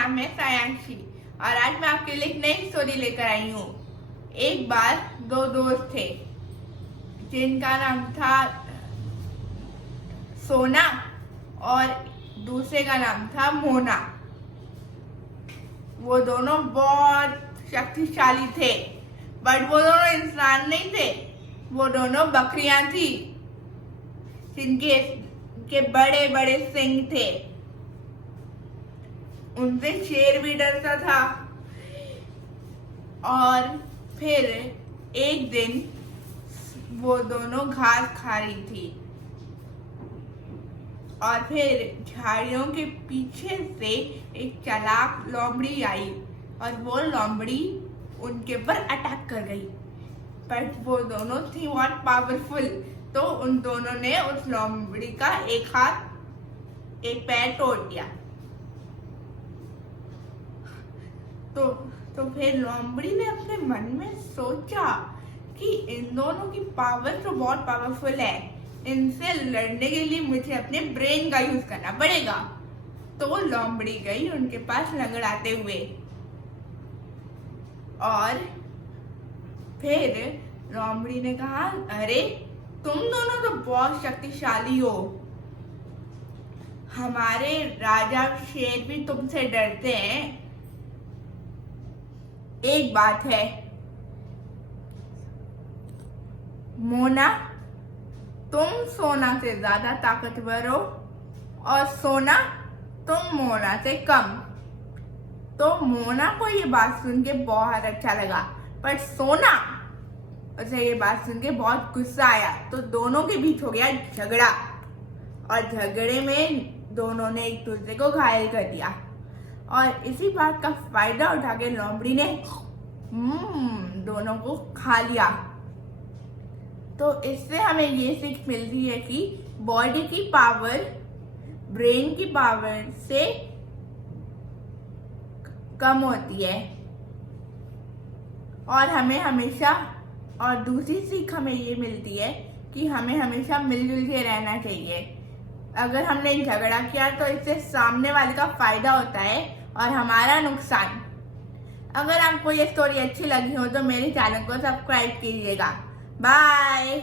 नाम है सायांशी और आज मैं आपके लिए एक नई स्टोरी लेकर आई हूँ। एक बार दो दोस्त थे जिनका नाम था सोना और दूसरे का नाम था मोना। वो दोनों बहुत शक्तिशाली थे, बट वो दोनों इंसान नहीं थे, वो दोनों बकरियां थी जिनके बड़े बड़े सिंग थे। उनसे शेर भी डरता था। और फिर एक दिन वो दोनों घास खा रही थी और फिर झाड़ियों के पीछे से एक चालाक लोमड़ी आई और वो लोमड़ी उनके ऊपर अटैक कर गई। पर वो दोनों थी बहुत पावरफुल, तो उन दोनों ने उस लोमड़ी का एक हाथ एक पैर तोड़ दिया। तो फिर लोमड़ी ने अपने मन में सोचा कि इन दोनों की पावर तो बहुत पावरफुल है, इनसे लड़ने के लिए मुझे अपने ब्रेन का यूज करना पड़ेगा। तो लोमड़ी गई उनके पास लंगड़ाते हुए और फिर लोमड़ी ने कहा, अरे तुम दोनों तो बहुत शक्तिशाली हो, हमारे राजा शेर भी तुमसे डरते हैं। एक बात है मोना, तुम सोना से ज्यादा ताकतवर हो और सोना तुम मोना से कम। तो मोना को ये बात सुन के बहुत अच्छा लगा, पर सोना उसे ये बात सुन के बहुत गुस्सा आया। तो दोनों के बीच हो गया झगड़ा और झगड़े में दोनों ने एक दूसरे को घायल कर दिया। और इसी बात का फायदा उठा के लोमड़ी ने दोनों को खा लिया। तो इससे हमें ये सीख मिलती है कि बॉडी की पावर ब्रेन की पावर से कम होती है। और हमें हमेशा, और दूसरी सीख हमें ये मिलती है कि हमें हमेशा मिलजुल के रहना चाहिए। अगर हमने झगड़ा किया तो इससे सामने वाले का फायदा होता है और हमारा नुकसान। अगर आपको ये स्टोरी अच्छी लगी हो तो मेरे चैनल को सब्सक्राइब कीजिएगा। बाय।